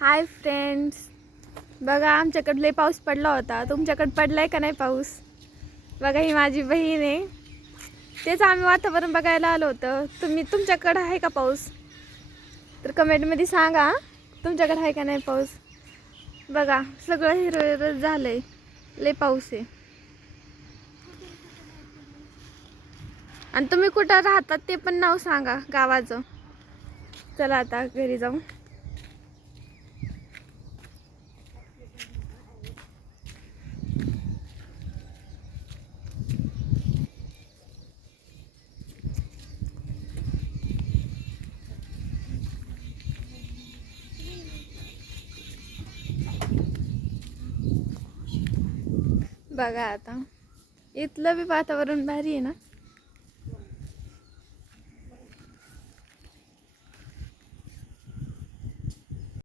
Hi friends, बघा आमच्याकडे लय पाऊस पडला होता. तुमच्याकडे पडलाय का नाही पाऊस? बघा ही माझी बहीण आहे. तेच आम्ही वातावरण बघायला आलो होतो. तुमच्याकडे आहे का पाऊस? तर कमेंटमध्ये सांगा तुमच्याकडे आहे का नाही पाऊस. बघा सगळं हिरवं हिरवं झालंय, लय पाऊस आहे. आणि तुम्ही कुठं राहतात ते पण नाव सांगा गावाचं. चला आता घरी जाऊ. बघा आता इथलं बी वातावरण भारी आहे ना.